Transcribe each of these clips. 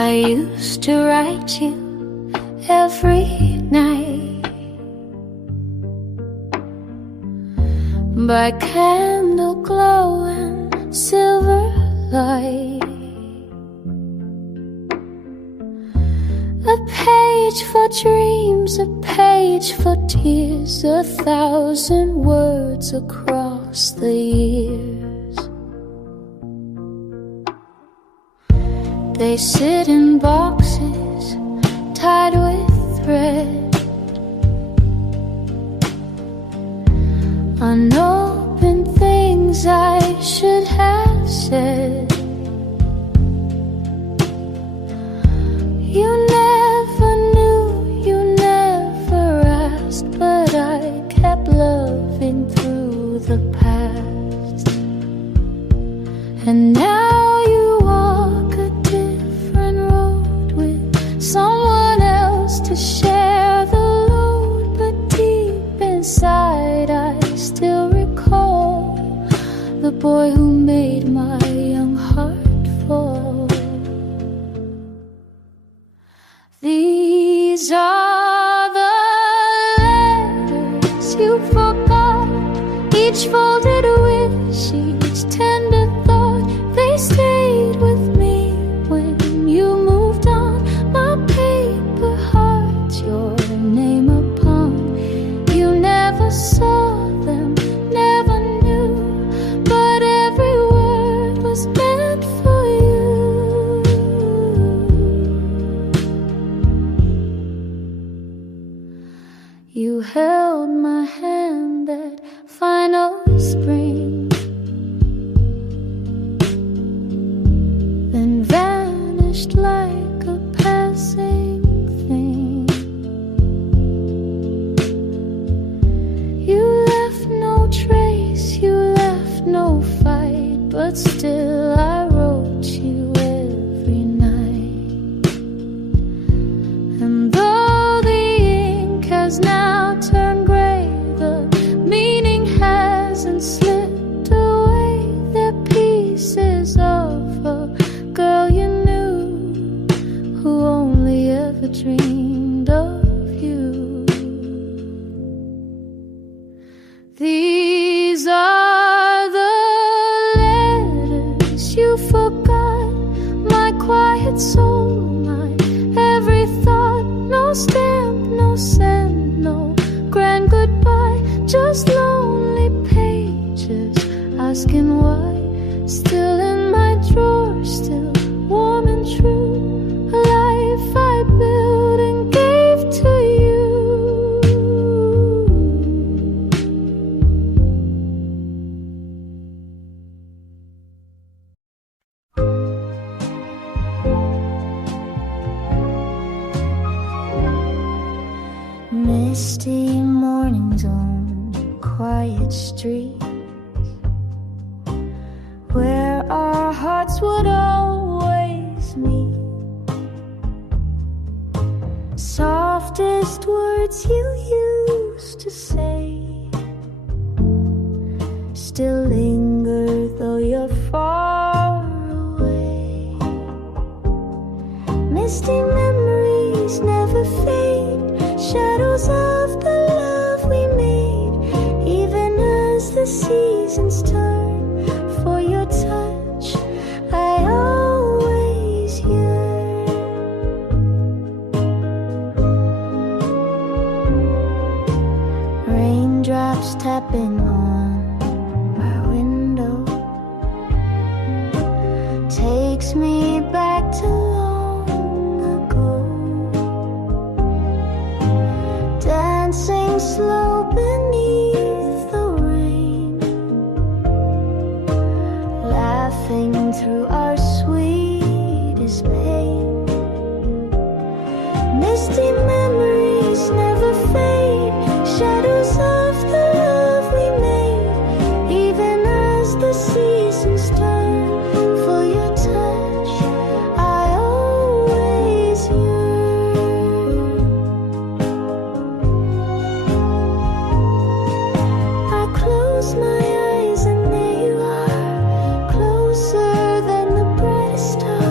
I used to write you every night by candle glow and silver light. A page for dreams, a page for tears, 1,000 words across the years. They sit in boxes tied with thread, unopened things I should have said. You never knew, you never asked, but I kept loving through the past. And now you walk a different road with someone else to share the load, but deep inside I still recall the boy who made my young heart fall. These are the letters you forgot, each folded wish, each tender thought. They stayed with me when you moved on. My paper heart, your name upon. You never saw them, never knew, but every word was meant for you. You held my hand that final spring, then vanished like a passing thing. You left no trace, you left no fight, but still I wrote you every night. And though the ink has now turned gray, the meaning hasn't slipped away. They're pieces of a girl you knew, who only ever dreamed of you. These are the letters you forgot, my quiet soul, my every thought. No stamp, no send, no grand goodbye, just lonely pages asking why. Still in my drawer, still warm and true, a life I built and gave to you. Misty mornings on quiet streets, where our hearts would always meet. Softest words you used to say still linger, though you're far away. Misty memories never fade, shadows of the love we made, even as the seasons turn for your touch, I always yearn. Raindrops tapping on my window takes me back to long ago, dancing slow beneath the rain, laughing through our sweetest pain. Misty memories never fade, shadows of the love we made, even as the seasons turn for your touch, I always yearn. I close my eyes and there you are, closer than the brightest star,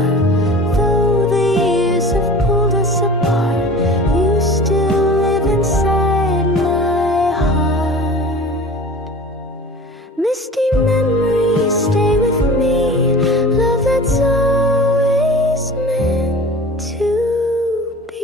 though the misty memories stay with me. Love that's always meant to be.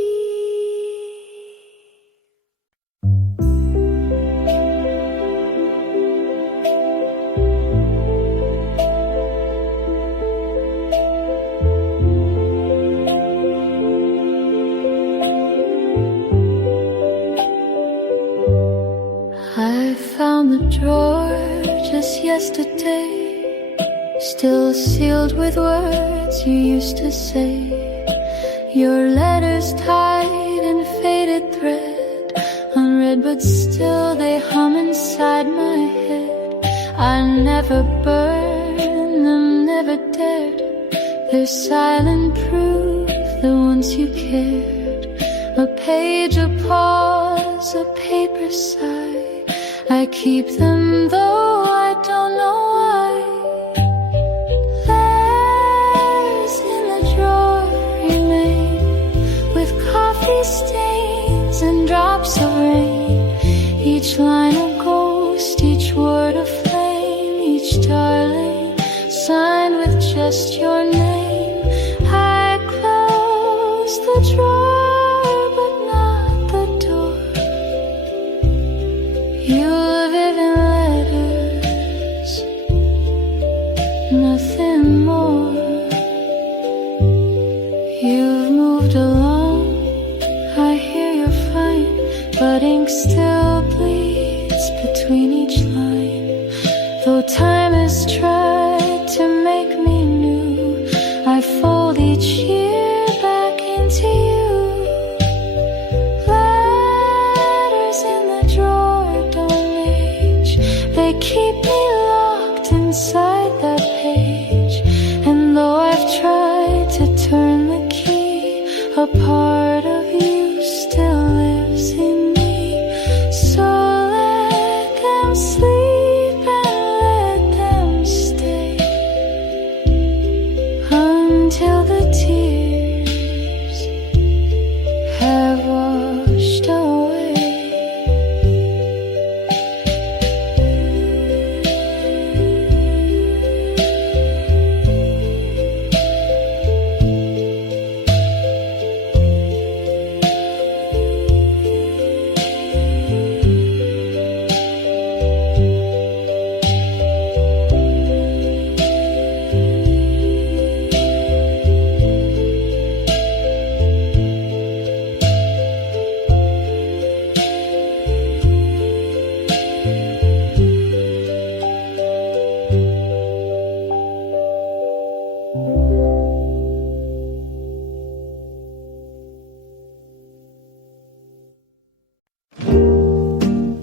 I found the drawer just yesterday, still sealed with words you used to say. Your letters tied in faded thread, unread but still they hum inside my head. I never burned them, never dared. They're silent proof that once you cared. A page, a pause, a paper sigh. I keep them though I don't know why. Letters in the drawer remain, with coffee stains and drops of rain. Each line a ghost, each word a flame, each darling signed with just your name. I close the drawer but not the door. You live in letters, nothing more. You've moved along, I hear you're fine, but ink still bleeds between each line. Though time has tried to make me new, I fold each year back into you. Letters in the drawer don't age, they keep me locked inside that page. And though I've tried to turn the key, a part of you still lives in me. So let them sleep and let them stay until the tears have washed away.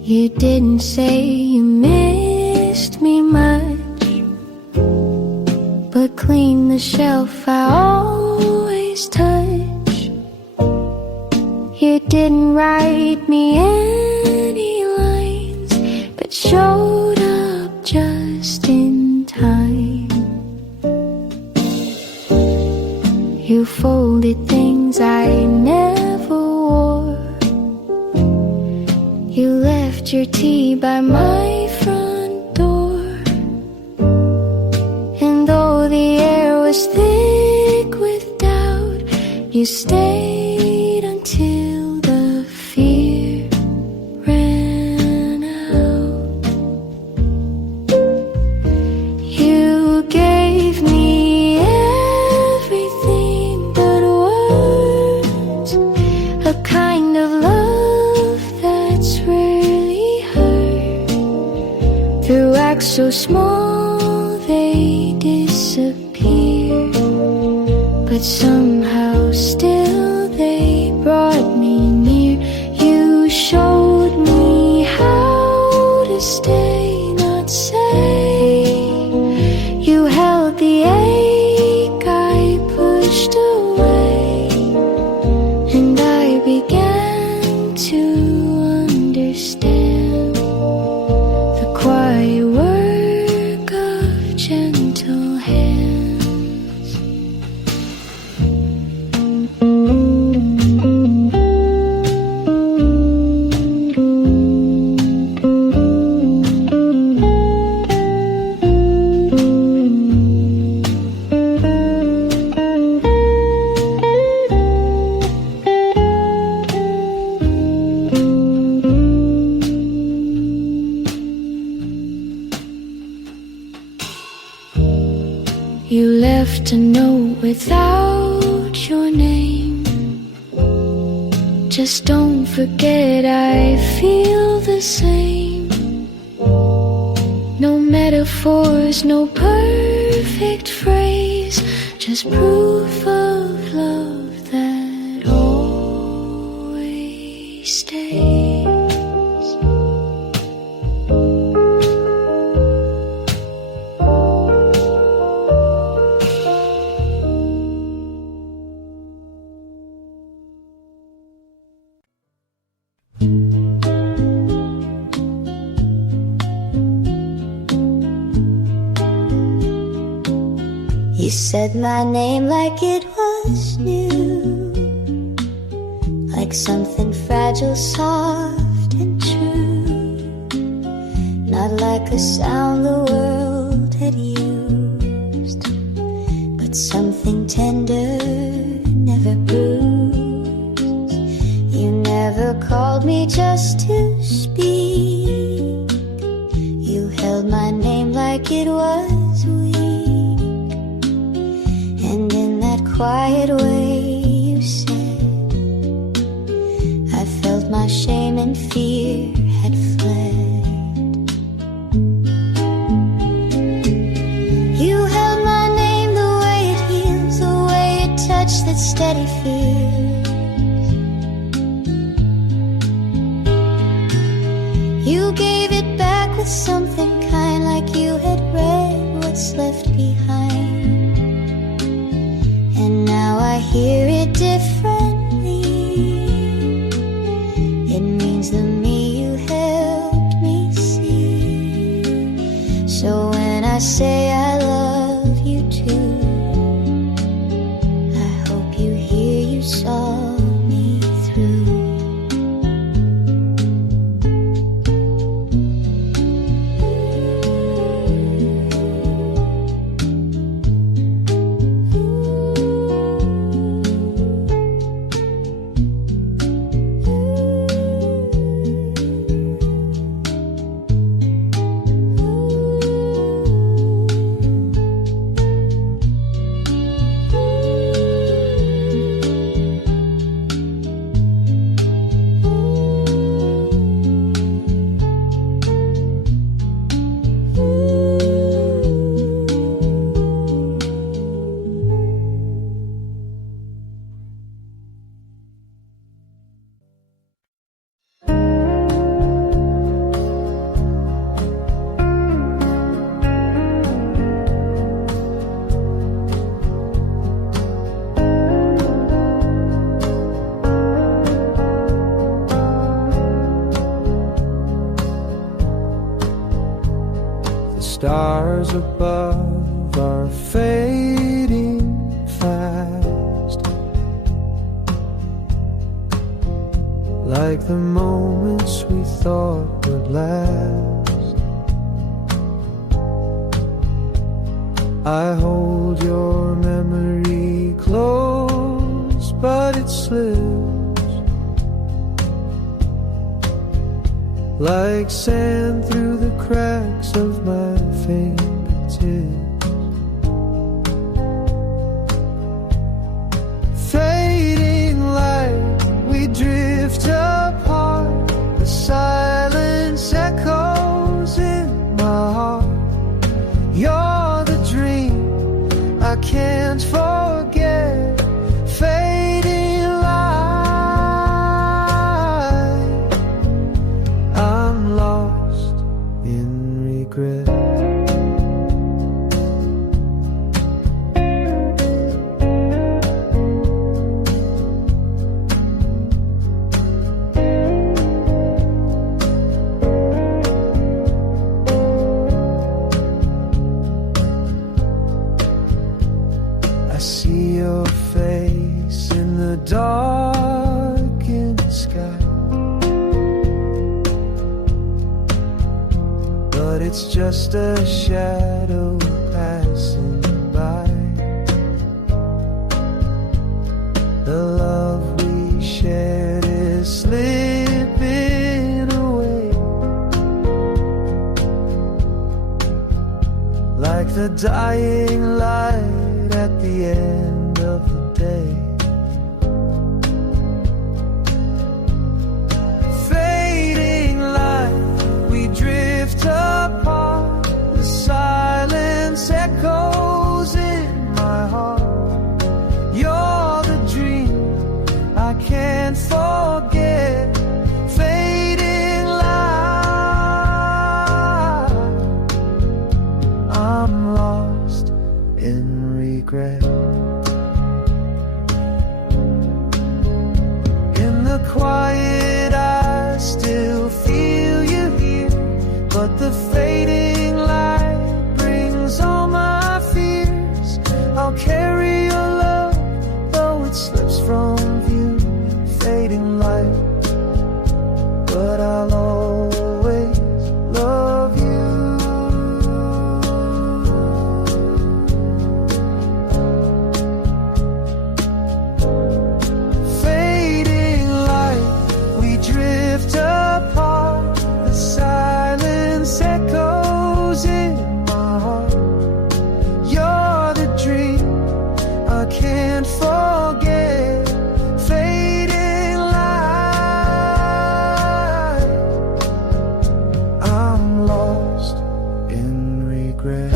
You didn't say you missed me much, but clean the shelf I always touch. You didn't write me any lines, but showed up just in time. You folded things I never wore. You left your tea by my front door. And though the air was thick with doubt, you stayed until the fear ran out. You gave me everything but words, a kind of love that's rarely heard. Through acts so small they disappear, but somehow still they brought me near. You showed me how to stay, not say. You held the ache I pushed away, and I began to understand the quiet work of gentle hands. You left a note without your name. Just don't forget I feel the same. No metaphors, no perfect phrase, just proof of love that always stays. You said my name like it was new, like something fragile, soft and true, not like a sound the world had used, but something tender, never bruised. You never called me just to speak. You held my name like it was weak. And in that quiet way you said, I felt my shame and fear had fled. You held my name the way it heals, the way it touched that steady feels. You gave it back with something kind, like you had read what's left behind. And now I hear it differently. It means the me you helped me see. So when I say I love you too, I hope you hear you saw me through. Stars above are fading fast, like the moments we thought would last. I hold your memory close, but it slips like sand through the cracks of my fingertips. Fading light, we drift apart. The silence echoes in my heart. You're the dream I can't forget. Fading light, I'm lost in regret. I see your face in the darkened sky, but it's just a shadow passing by. The love we shared is slipping away, like the dying light at the end of the day. Fading light, we drift apart. The silence echoes in my heart. You're the dream I can't forget. Fading light, I'm lost in regret. In the quiet I still feel you here, but the fading light brings all my fears. I'll carry your love though it slips from view. Fading light, but I'll always love you. Fading light, we drift apart. The silence echoes in my heart. You're the dream I can't forget. Fading light, I'm lost in regret.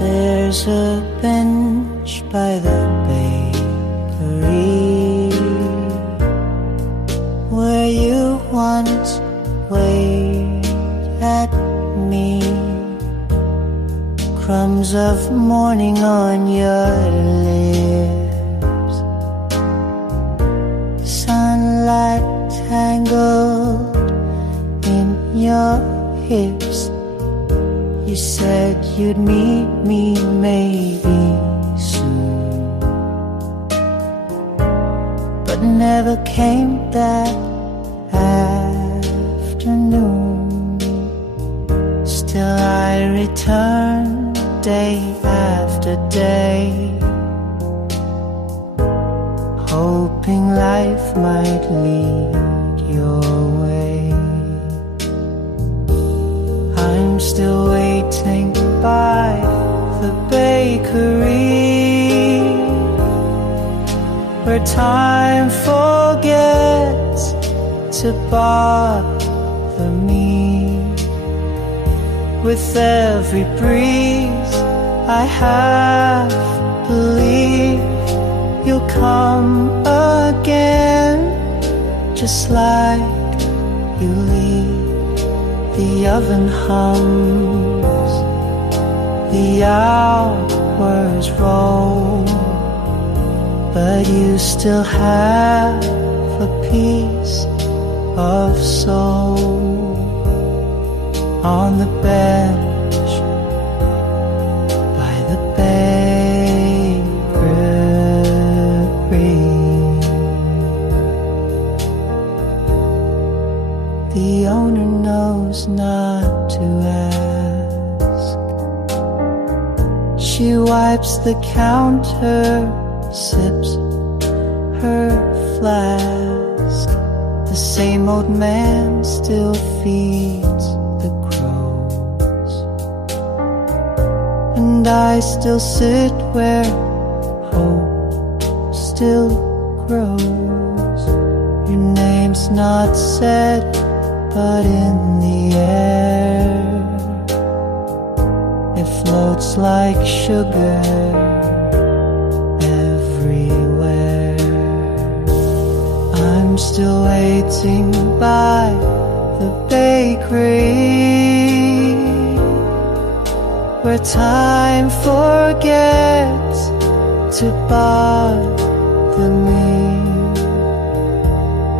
There's a bench by the bakery where you once waved at me. Crumbs of morning on your lips, sunlight tangled in your hips. You said you'd meet me maybe soon, but never came that afternoon. Still I return day after day, hoping life might lead your way. I'm still waiting by the bakery where time forgets to bother me. With every breeze I half believe you'll come again, just like you leave. The oven hums, the hours roll, but you still have a piece of soul. On the bench by the bakery, the owner knows not to ask. She wipes the counter, sips her flask. The same old man still feeds the crows, and I still sit where hope still grows. Your name's not said, but in the air it floats like sugar everywhere. I'm still waiting by the bakery where time forgets to bother me.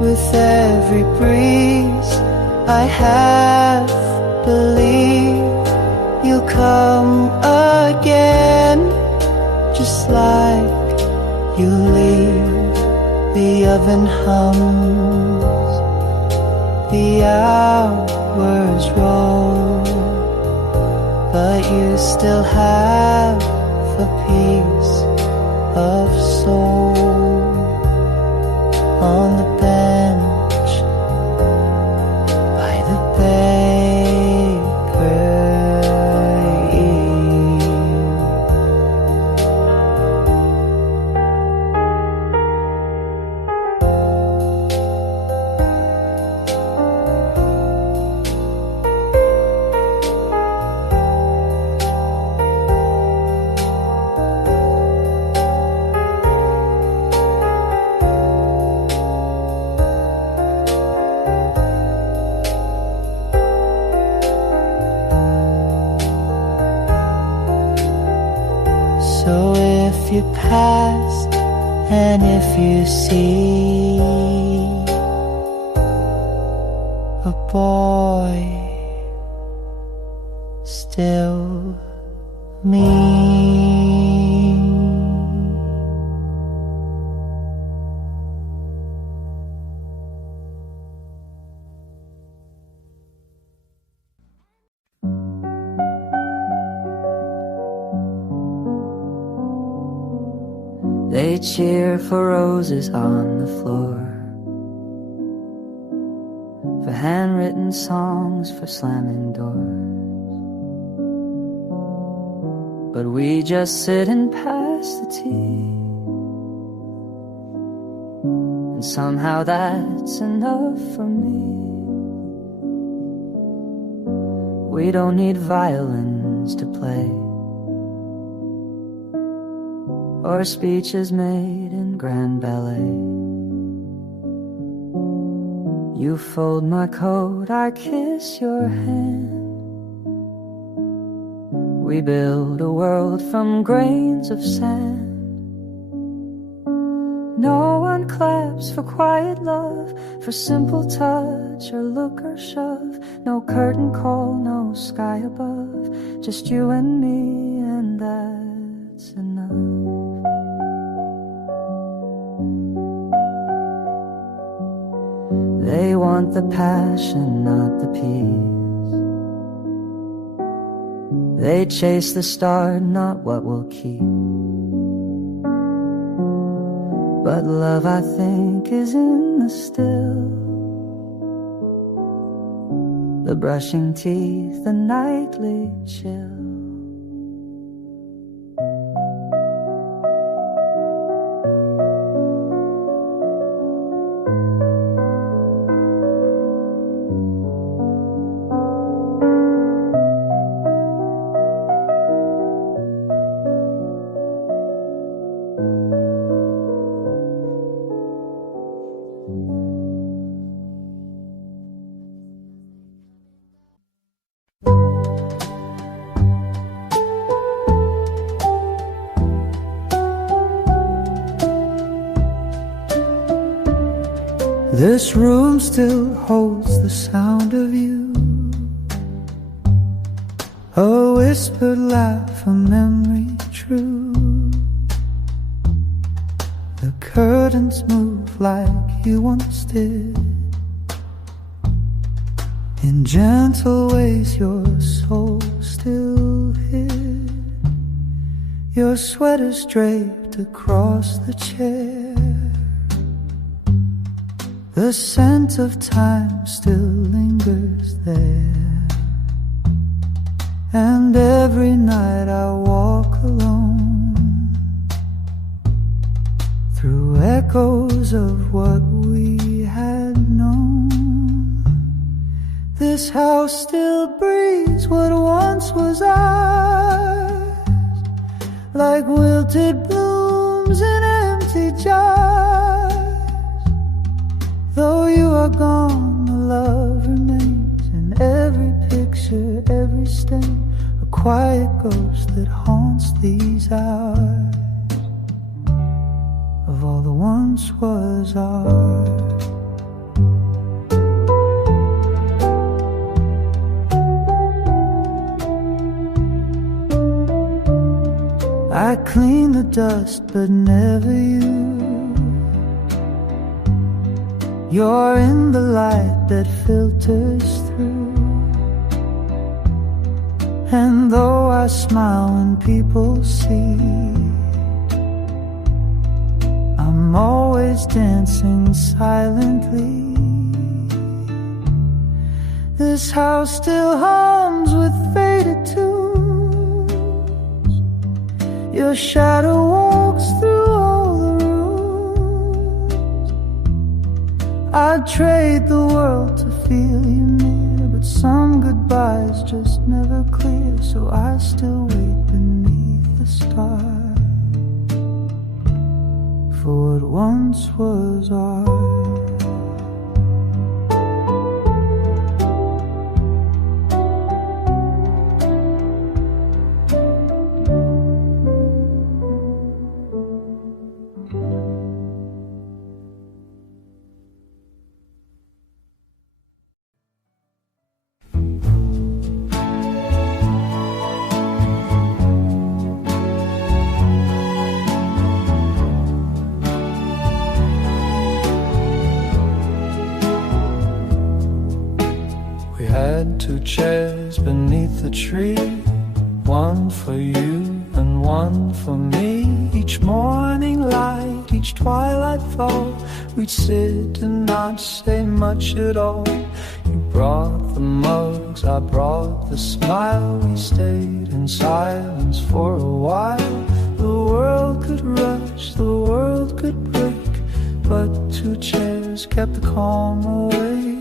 With every breeze I half believe you'll come again, just like you leave the oven hums, the hours roll, but you still have a piece of soul on the bench by the So if you pass and if you see a boy, still me. They cheer for roses on the floor, for handwritten songs, for slamming doors. But we just sit and pass the tea, and somehow that's enough for me. We don't need violins to play, or speeches made in grand ballet. You fold my coat, I kiss your hand. We build a world from grains of sand. No one claps for quiet love, for simple touch or look or shove. No curtain call, no sky above, just you and me, and that's enough. They want the passion, not the peace. They chase the star, not what will keep. But love, I think, is in the still, the brushing teeth, the nightly chill. This room still holds the sound of you, a whispered laugh, a memory true. The curtains move like you once did, in gentle ways your soul still hid. Your sweater's draped across the chair, the scent of time still lingers there. And every night I walk alone through echoes of what we had known. This house still breathes what once was ours, like wilted blooms in empty jars. Though you are gone, the love remains in every picture, every stain, a quiet ghost that haunts these hours of all that once was ours. I clean the dust, but never you. You're in the light that filters through. And though I smile when people see, I'm always dancing silently. This house still hums with faded tunes. Your shadow walks through all the rooms. I'd trade the world to feel you near, but some goodbyes just never clear. So I still wait beneath the stars for what once was ours. Two chairs beneath the tree, one for you and one for me. Each morning light, each twilight fall, we'd sit and not say much at all. You brought the mugs, I brought the smile. We stayed in silence for a while. The world could rush, the world could break, but two chairs kept the calm away.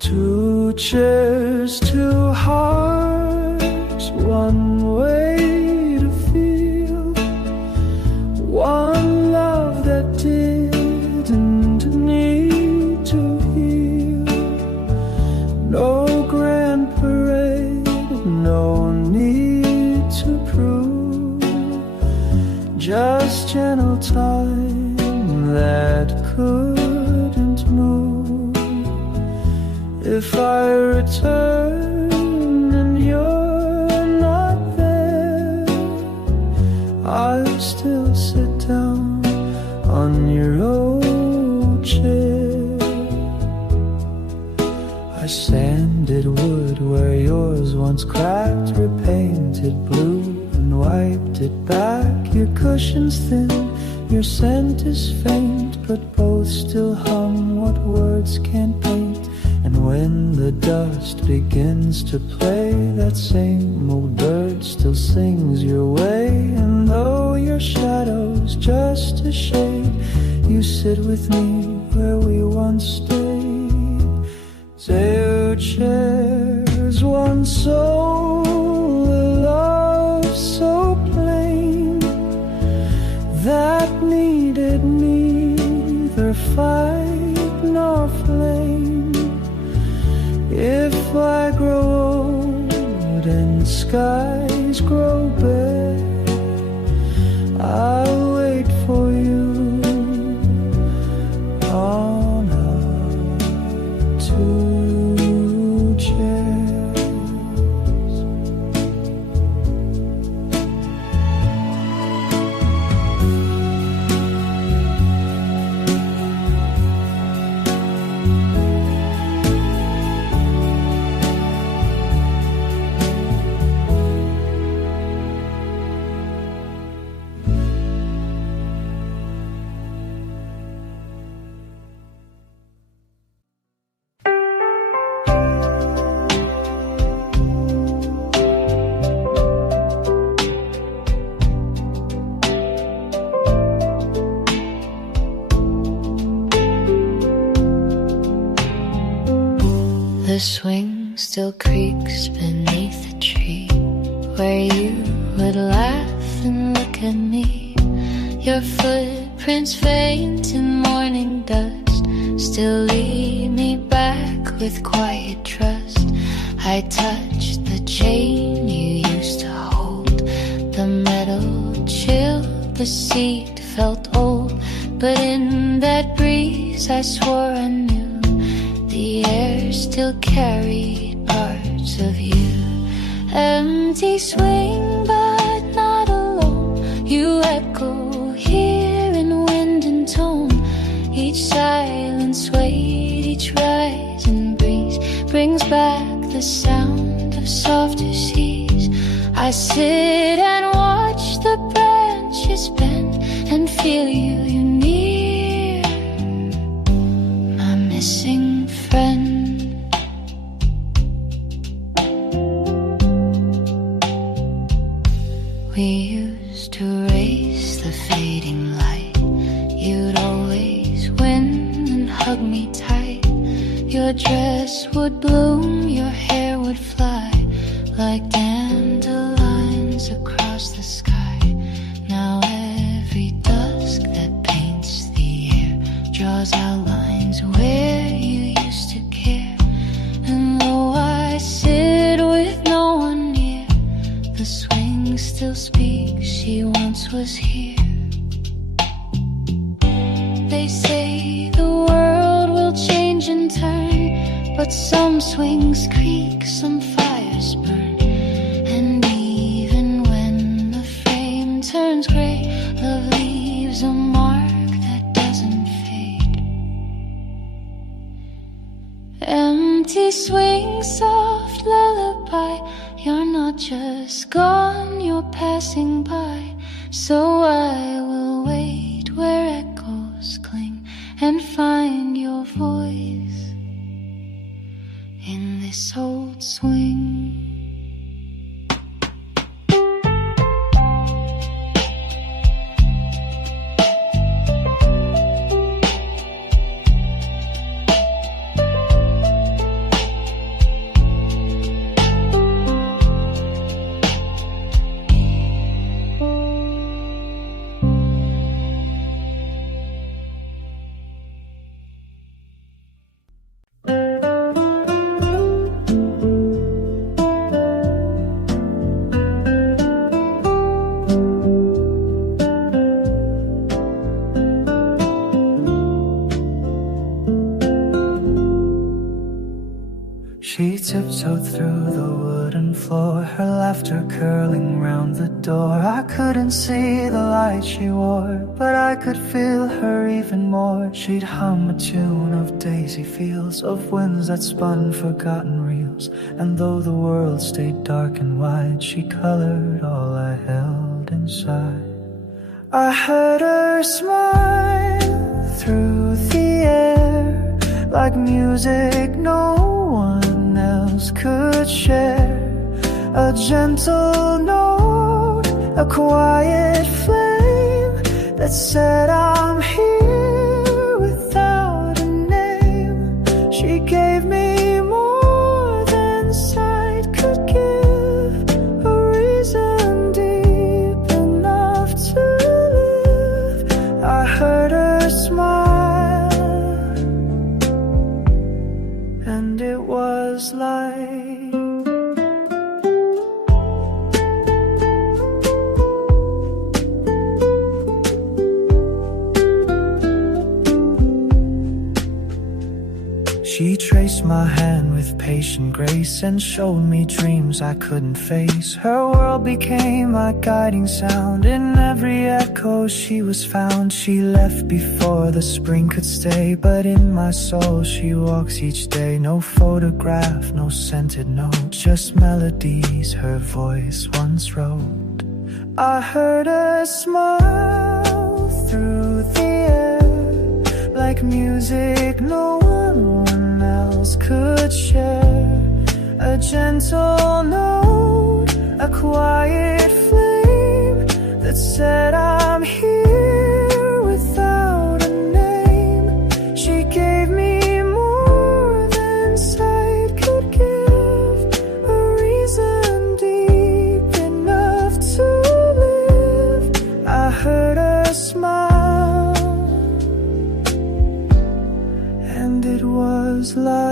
Two chairs, two hearts, one way to feel, one love that didn't need to heal. No grand parade, no need to prove, just gentle time that couldn't move. If I return and you're not there, I'll still sit down on your old chair. I sanded wood where yours once cracked, repainted blue and wiped it back. Your cushion's thin, your scent is faint, but both still hum what words can't paint. And when the dust begins to play, that same old bird still sings your way. And though your shadow's just a shade, you sit with me where we once stayed. Two chairs, one soul, a love so plain that needed neither fight nor flame. If I grow old and skies grow bare, I'll wait for you on our two chairs. The swing still creaks beneath the tree where you would laugh and look at me. Your footprints faint in morning dust still lead me back with quiet trust. I touch the chain you used to hold, the metal chilled, the seat felt old, but in that breeze I swore I knew the air still carried parts of you. Empty swing but not alone, You echo here in wind and tone. Each silent sway, each rising breeze brings back the sound of softer seas. I sit and watch the branches bend and feel you near, my missing friend. We used to race the fading light. You'd always win and hug me tight. Your dress would bloom, your hair would fly like dandelions across the sky. Now every dusk that paints the air draws outlines where you used to care. And though I sit with no one near, the swing still speaks, she once was here. They say the world will change and turn, but some swings creak, some fires burn. And even when the frame turns gray, love leaves a mark that doesn't fade. Empty swing, soft lullaby, you're not just gone, you're passing by. So I will wait where echoes cling and find your voice in this old swing. She tiptoed through the wooden floor, her laughter curling round the door. I couldn't see the light she wore, but I could feel her even more. She'd hum a tune of daisy fields, of winds that spun forgotten reels. And though the world stayed dark and wide, she colored all I held inside. I heard her smile through the air, like music no one else could share. A gentle note, a quiet flame that said I'm here without a name. She gave me more than sight could give, a reason deep enough to live. I heard her smile, and it was like she traced my hand with patient grace and showed me dreams I couldn't face. Her world became my guiding sound. In every echo she was found. She left before the spring could stay, but in my soul she walks each day. No photograph, no scented note, just melodies her voice once wrote. I heard her smile through the air, like music no one else could share. A gentle note, a quiet flame that said I'm here without a name. She gave me more than sight could give, a reason deep enough to live. I heard her smile, and it was like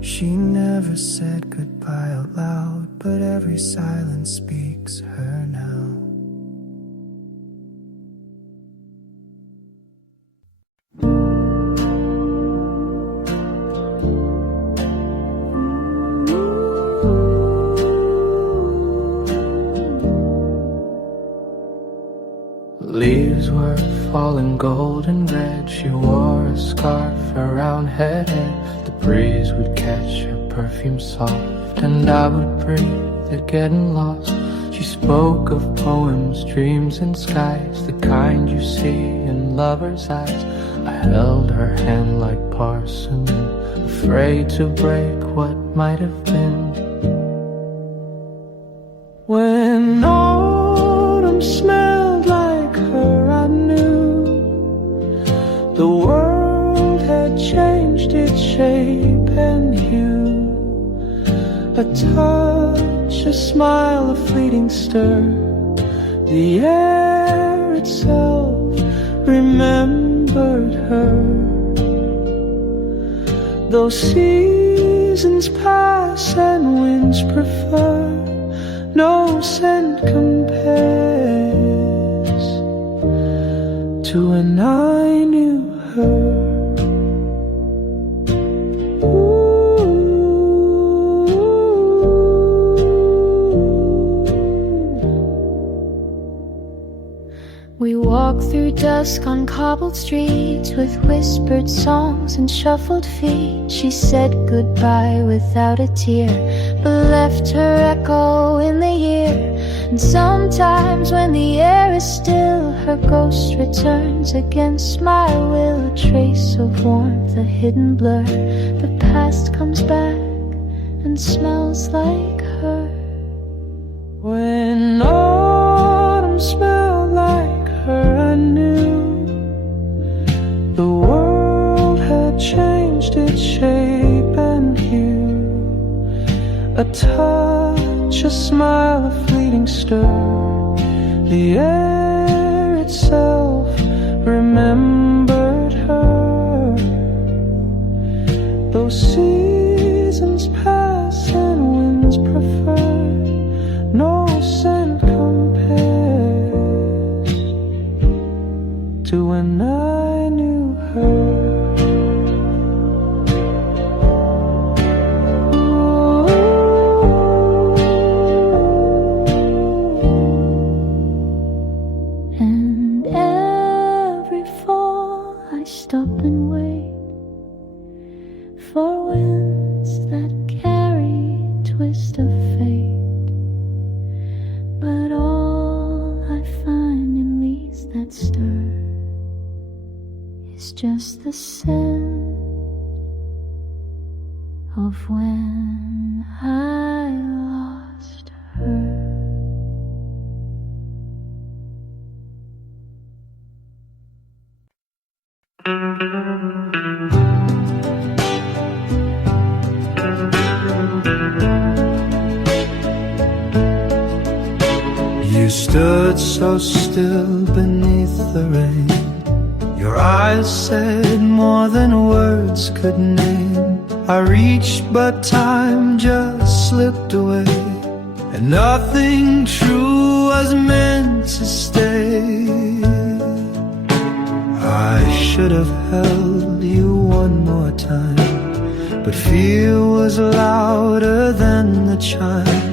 she never never said goodbye out loud, but every silence speaks her now. Leaves were falling golden red. She wore a scarf around her head. The breeze would catch her perfume soft, and I would breathe it getting lost. She spoke of poems, dreams and skies, the kind you see in lovers' eyes. I held her hand like porcelain, afraid to break what might have been. When autumn smelled like her, I knew the world had changed its shape and hue. A touch, a smile, a fleeting stir, the air itself remembered her. Though seasons pass and winds prefer, no scent compares to when I knew her. We walk through dusk on cobbled streets with whispered songs and shuffled feet. She said goodbye without a tear, but left her echo in the year. And sometimes when the air is still, her ghost returns against my will. A trace of warmth, a hidden blur. The past comes back and smells like her. When autumn smelled like her, I knew the world had changed its shape and hue. A touch, a smile, a fleeting stir, the air itself remembered her. Though seasons pass and winds prefer, no scent compares to when I knew her. And every fall I stop and wait for winds that carry twist of fate. But all I find in leaves that stir is just the scent of when I lost her. You stood so still beneath the rain. Your eyes said more than words could name. I reached but time just slipped away, and nothing true was meant to stay. I should have held you one more time, but fear was louder than the chime.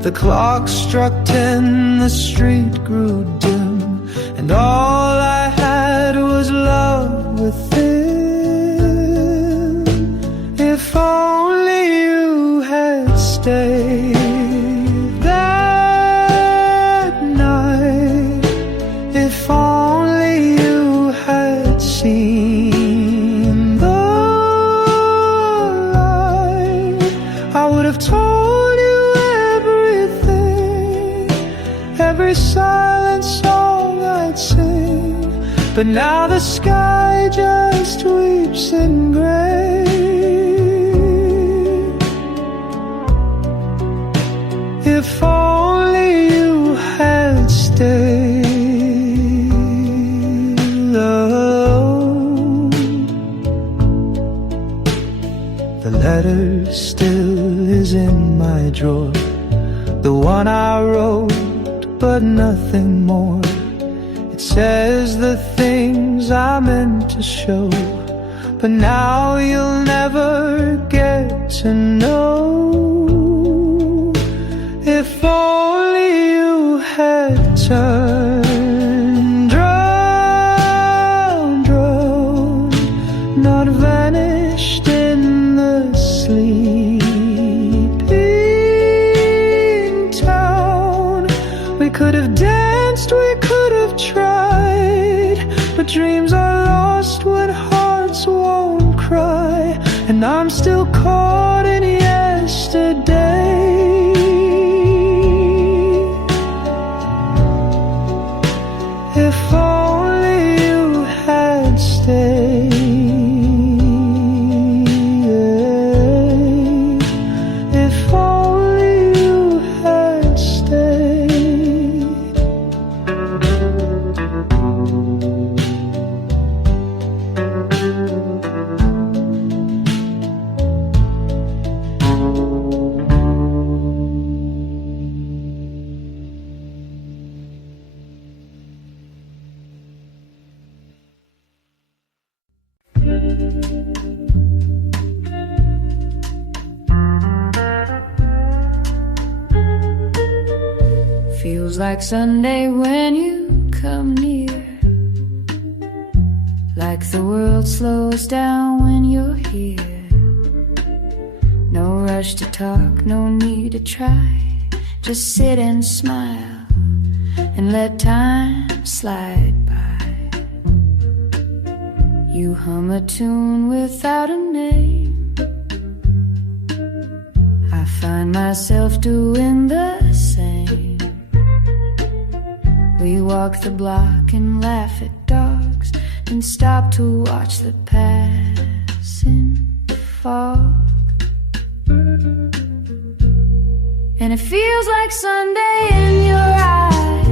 The clock struck 10, the street grew dim, and all I had was love within. If only you had stayed that night, if only you had seen the light, I would have told you every silent song I'd sing. But now the sky just weeps in gray. If only you had stayed alone. The letters still is in my drawer, the one I wrote, but nothing more. It says the things I meant to show, but now you'll never get to know. If only you had turned round, not vanished in the sleeping town. We could have danced, we could have tried, but dreams are lost when hearts won't cry. And I'm still caught in yesterday. If only you had stayed. If only you had stayed. Feels like Sunday when you come near, like the world slows down when you're here. No rush to talk, no need to try, just sit and smile and let time slide by. You hum a tune without a name, I find myself doing the same. We walk the block and laugh at dogs and stop to watch the passing fog. And it feels like Sunday in your eyes,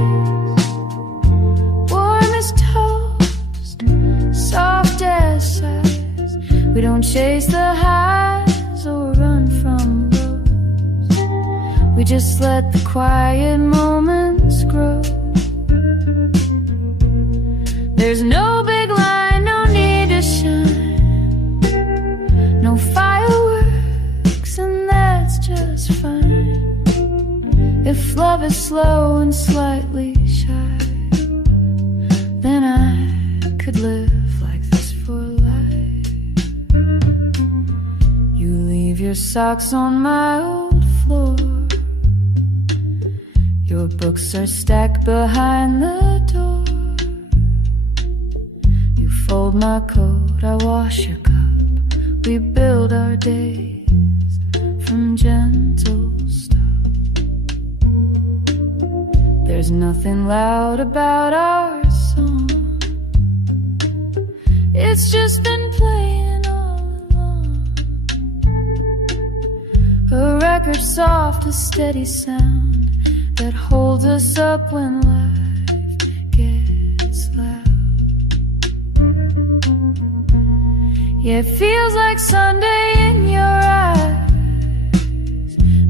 warm as toast, soft as sighs. We don't chase the highs or run from lows, we just let the quiet moments grow. There's no big line, no need to shine, no fireworks, and that's just fine. If love is slow and slightly shy, then I could live like this for life. You leave your socks on my old floor, your books are stacked behind the door. Fold my coat, I wash your cup, we build our days from gentle stuff. There's nothing loud about our song, it's just been playing all along. A record soft, a steady sound that holds us up when life gets loud. Yeah, it feels like Sunday in your eyes,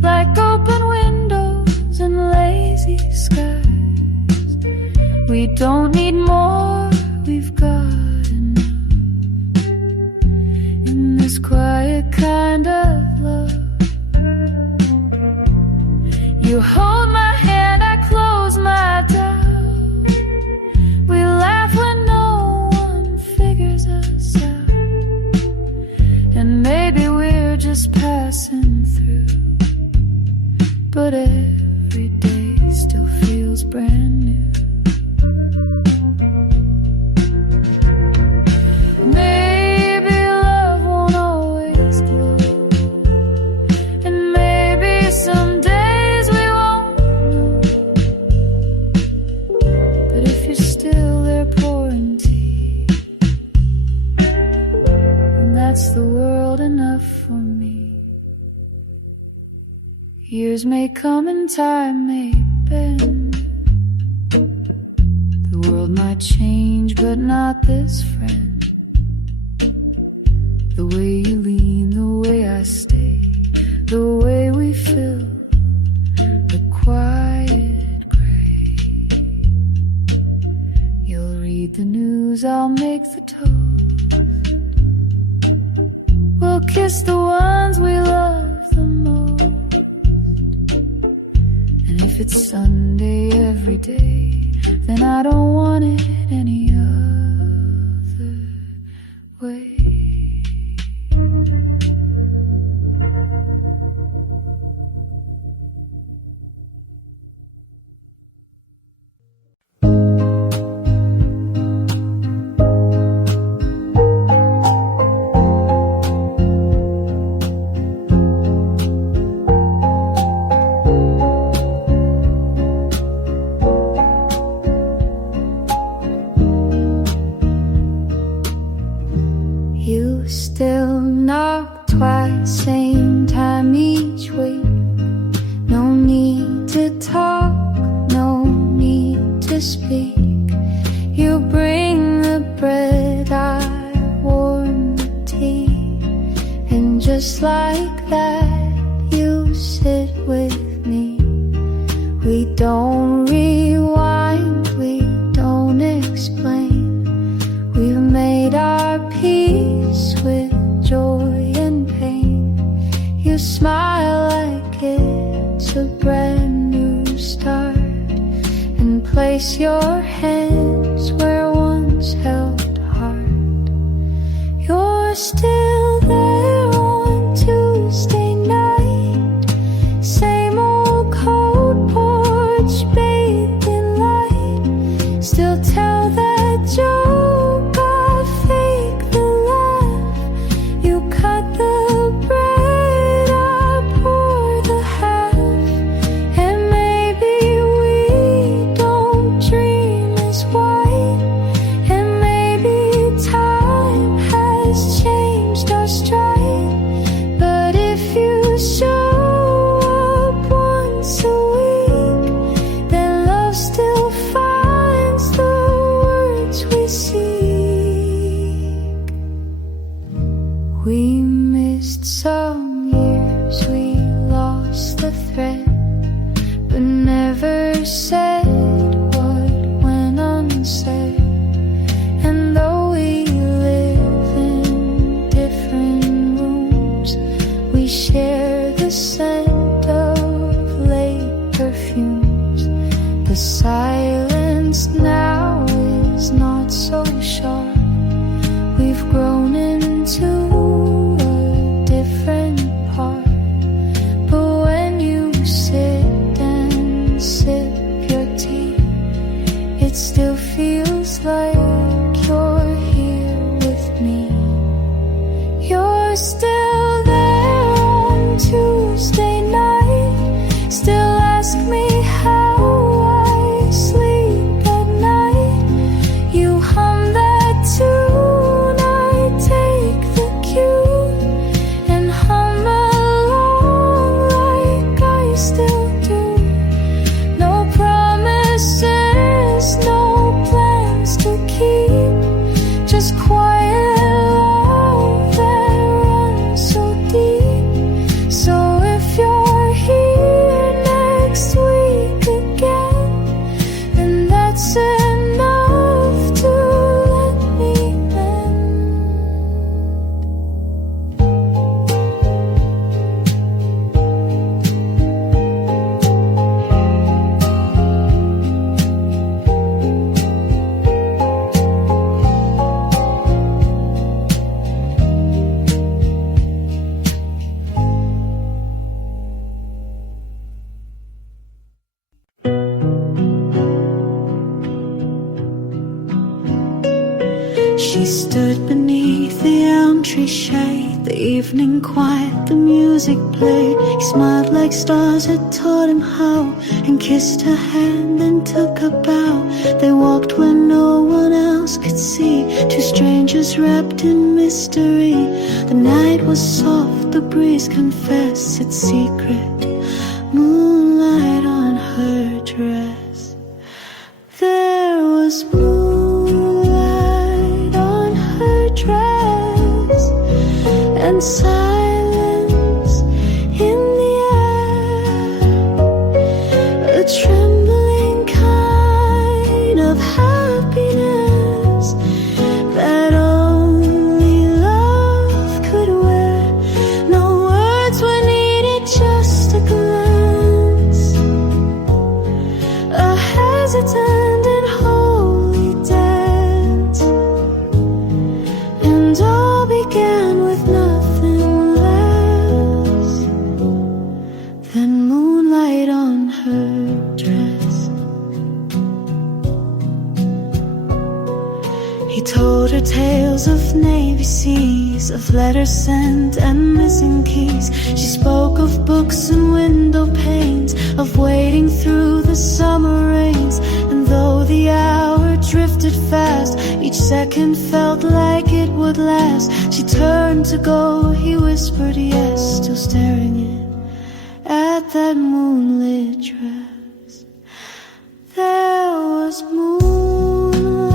like open windows and lazy skies. We don't need more, we've got enough in this quiet kind of love. You hold my hand, I close my doubt. We laugh when no one figures us out, and maybe we're just passing through, but every day still feels brand new. Maybe love won't always glow, and maybe some days we won't know, but if you're still there pouring tea, then that's the world enough for me. Years may come and time may bend, the world might change but not this friend. The way you lean, the way I stay, the way make the toast. We'll kiss the ones we love the most. And if it's Sunday every day, then I don't want it any other way. You still knock twice, same time each week. No need to talk, no need to speak. You bring the bread, I warm the tea. And just like that, you sit with me. We don't rewind, we don't explain. We've made our peace with joy and pain. You smile like it's a brand new start, and place your hands where once held heart. You're still there on Tuesday night, same old cold porch bathed in light. Still tell that joke, I fake the laugh. You cut the bread, I pour the half. And maybe we don't dream as wide, and maybe time has changed our stride. But if you show up once a week, then love still finds the words we seek. We missed some years, we lost the thread, but never said what went unsaid. And though we live in different rooms, we share the scent of late perfumes. The silence now is not so sharp. We've grown into a different part. But when you sit and sip your tea, it still feels like you're here with me. You're still there on Tuesday night, still ask me how I sleep at night. You hum that tune, I take the cue and hum along like I still do. No promises, no plans to keep, just quiet love that runs so deep. So if you're here next week again, then that's enough to let me mend. She stood beneath the elm tree shade, the evening quiet, the music played. He smiled like stars had taught him how, and kissed her hand and took a bow. They walked where no one else could see, two strangers wrapped in mystery. The night was soft, the breeze confessed its secret. Moonlight on her dress. There was moonlight on her dress, and silence in the air, a trembling kind of happiness that litanies of letters sent and missing keys. She spoke of books and window panes, of wading through the summer rains. And though the hour drifted fast, each second felt like it would last. She turned to go, he whispered yes, still staring in at that moonlit dress. There was moonlight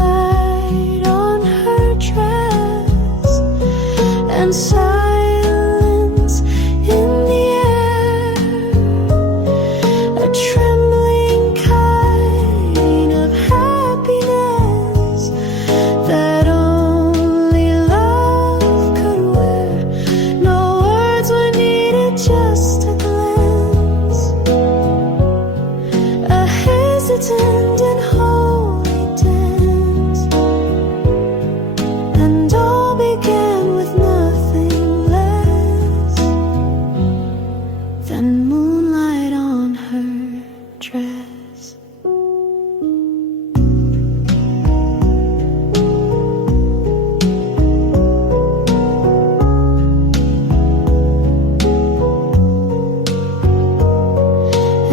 on her dress and silence in the air, a trembling kind of happiness that only love could wear. No words were needed, just a glance, a hesitant and holy dance, and all began with nothing less than moonlight on her dress.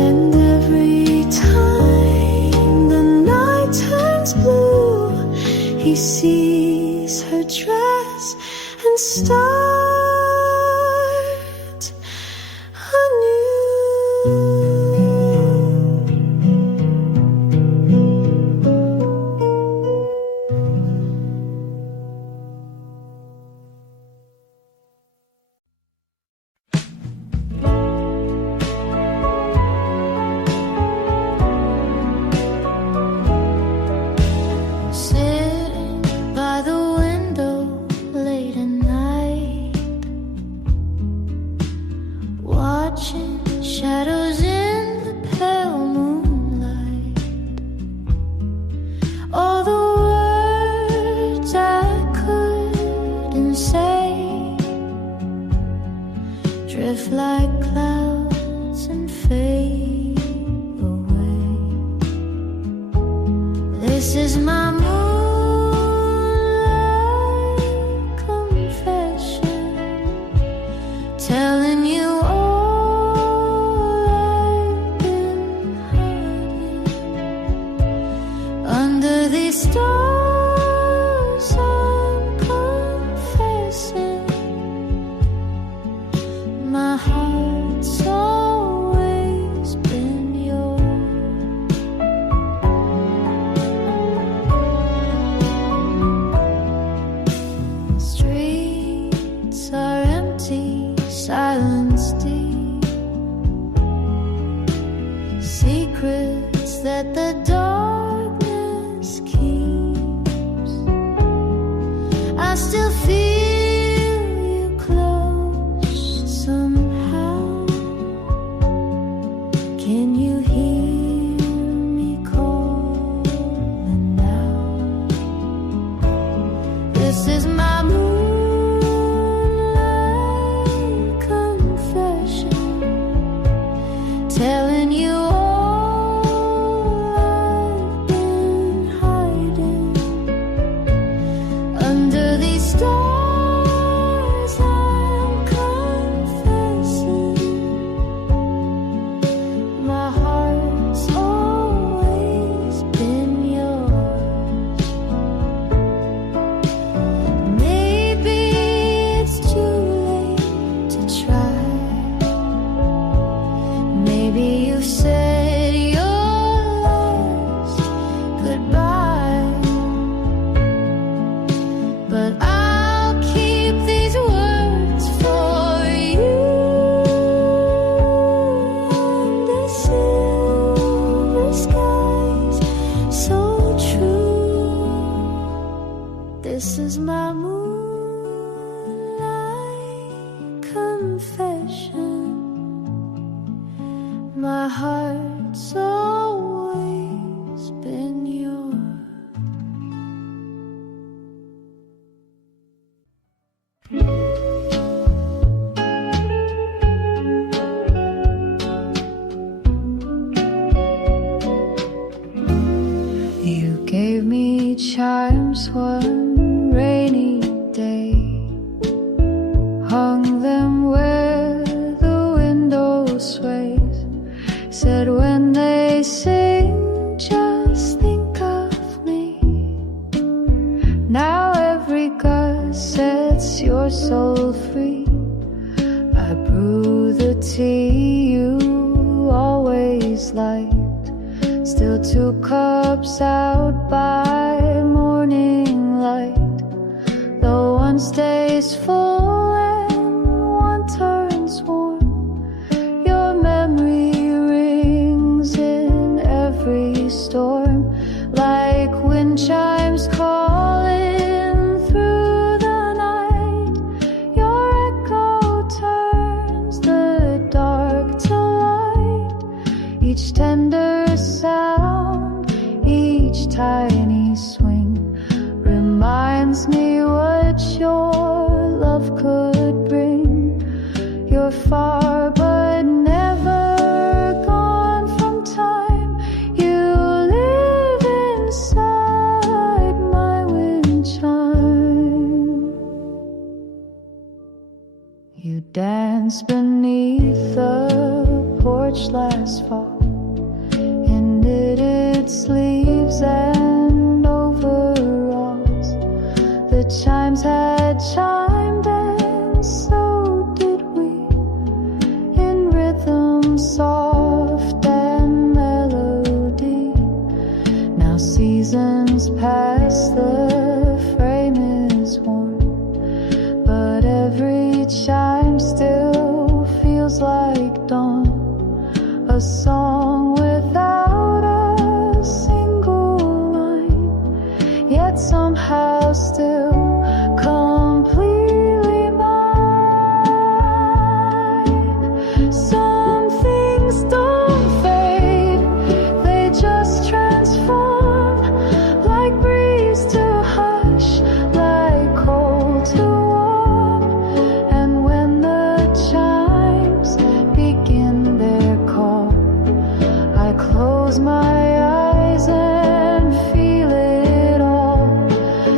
And every time the night turns blue, he sees her dress and start anew. Sitting by the window late at night, watching shadows in the pale moonlight. All the words I couldn't say drift like clouds and fade away. This is my moonlight confession, telling you all I've been hiding. Under these stars I'm confessing, my heart's always been yours. Streets are empty, silence deep, secrets that the darkness keeps. I still feel you close somehow. Can you hear me calling now? This is my moonlight confession, telling you all I've been hiding. Under these stars I'm confessing, my heart's always been yours. Maybe it's too late to try. Maybe you've said your last goodbye, but I'll keep these words for you. Under silver skies so true, this is my moonlight confession, my heart's always been yours. You gave me charms one rainy day. soul free. I brew the tea you always liked. Still 2 cups out by morning light. Though one stays full and one turns warm, your memory rings in every storm, like wind chimes calling through the night. Your echo turns the dark to light. Each tender sound, each tiny swing reminds me what your love could bring. You're far but never gone from time. You live inside my wind chime. You danced beneath the porch last fall in knitted sleeves and overalls. The chimes had chimed and so did we, in rhythm soft and melody. Now seasons pass, the frame is worn, but every chime still feels like dawn. A song without a single line, yet somehow still completely mine. Some things don't fade, they just transform, like breeze to hush, like cold to warm. And when the chimes begin their call, I close my eyes and feel it all.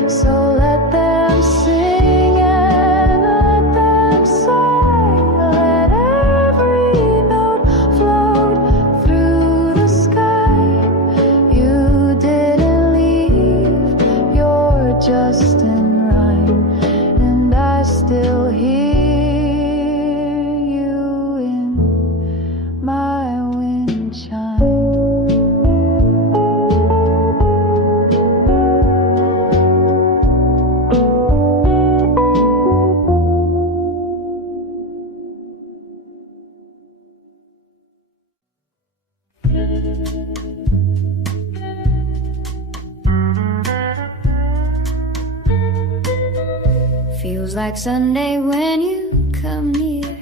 So let them sing and let them sigh. Let every note float through the sky. You didn't leave, you're just in rhyme, and I still hear you in my wind chime. Feels like Sunday when you come near,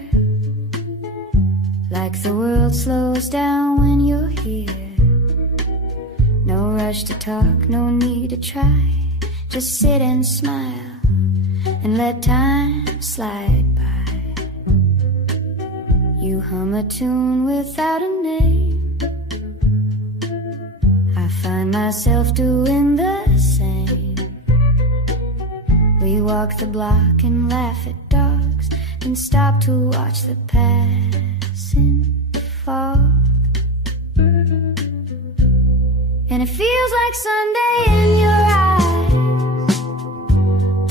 like the world slows down when you're here. No rush to talk, no need to try, just sit and smile and let time slide by. You hum a tune without a name, I find myself doing the same. We walk the block and laugh at dogs, and stop to watch the passing fog. And it feels like Sunday in your eyes,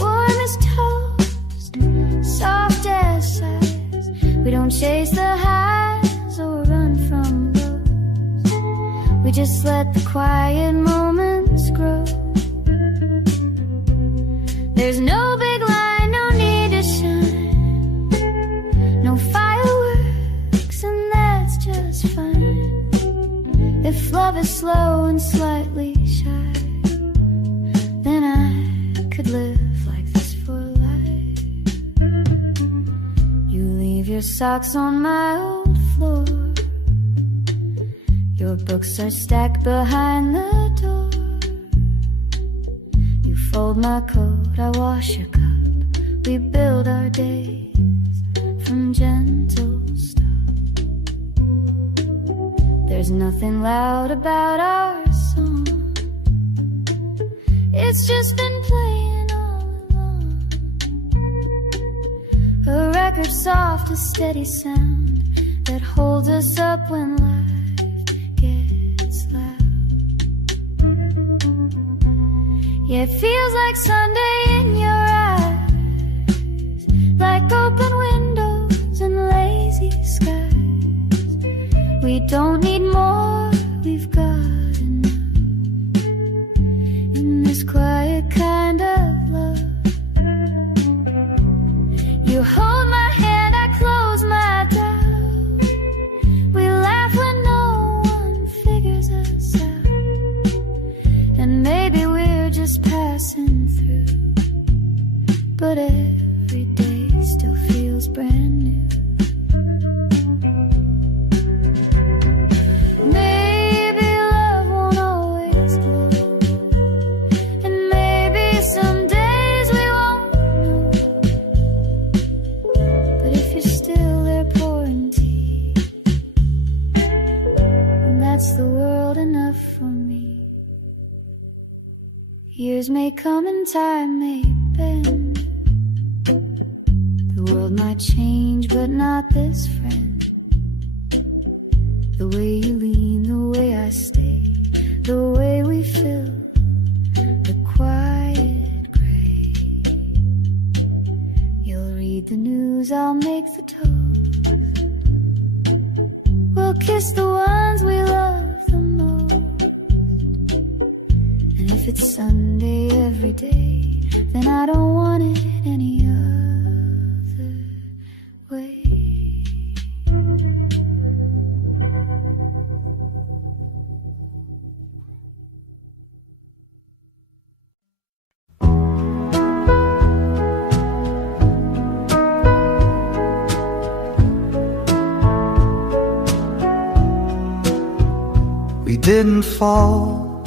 warm as toast, soft as sighs. We don't chase the highs or run from lows, we just let the quiet moments grow. There's no big line, no need to shine, no fireworks, and that's just fine. If love is slow and slightly shy, then I could live like this for life. You leave your socks on my old floor, your books are stacked behind the door. You fold my coat, I wash your cup, we build our days from gentle stuff. There's nothing loud about our song, it's just been playing all along. A record soft, a steady sound that holds us up when life gets loud. Yeah, it feels like Sunday in your eyes, don't need more, we've got enough. In this quiet kind of love, you hold my hand, I close my doubt. We laugh when no one figures us out, and maybe we're just passing through, but every day still feels brand new. Maybe love won't always glow, and maybe some days we won't know, but if you're still there pouring tea, then that's the world enough for me. Years may come and time may bend, the world might change but not this friend. The way you lean, the way I stay, the way we fill the quiet gray. You'll read the news, I'll make the toast. We'll kiss the ones we love the most. And if it's Sunday every day, then I don't want it any other way. We didn't fall,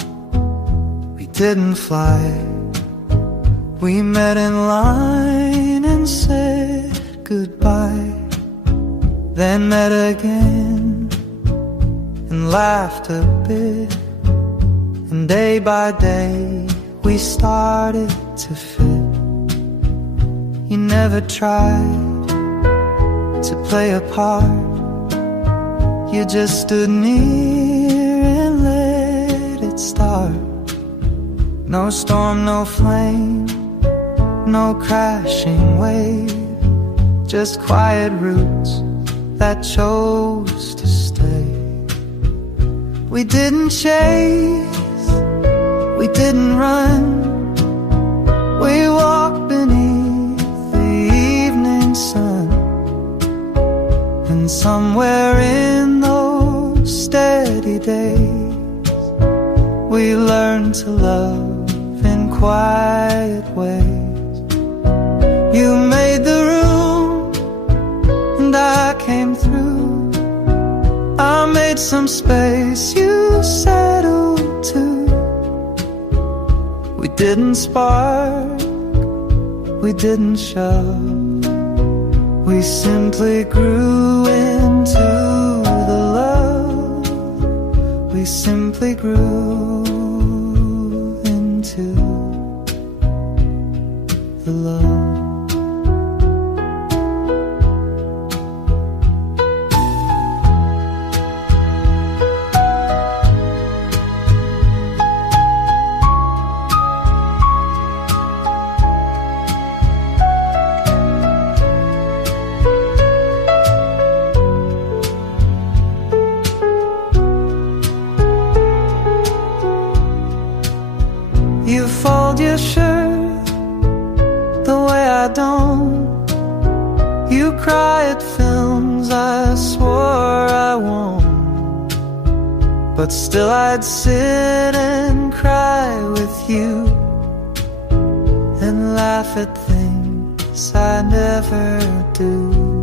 we didn't fly. We met in line and said goodbye, then met again and laughed a bit. And day by day we started to fit. You never tried to play a part, you just stood near and let it start. No storm, no flame, no crashing wave, just quiet roots that chose to stay. We didn't chase, we didn't run, we walked beneath the evening sun. And somewhere in those steady days, we learned to love in quiet ways. You made the room and I came through. I made some space, you settled too. We didn't spark, we didn't shove, we simply grew into the love. We simply grew into the love. You fold your shirt the way I don't. You cry at films I swore I won't. But still I'd sit and cry with you and laugh at things I never do.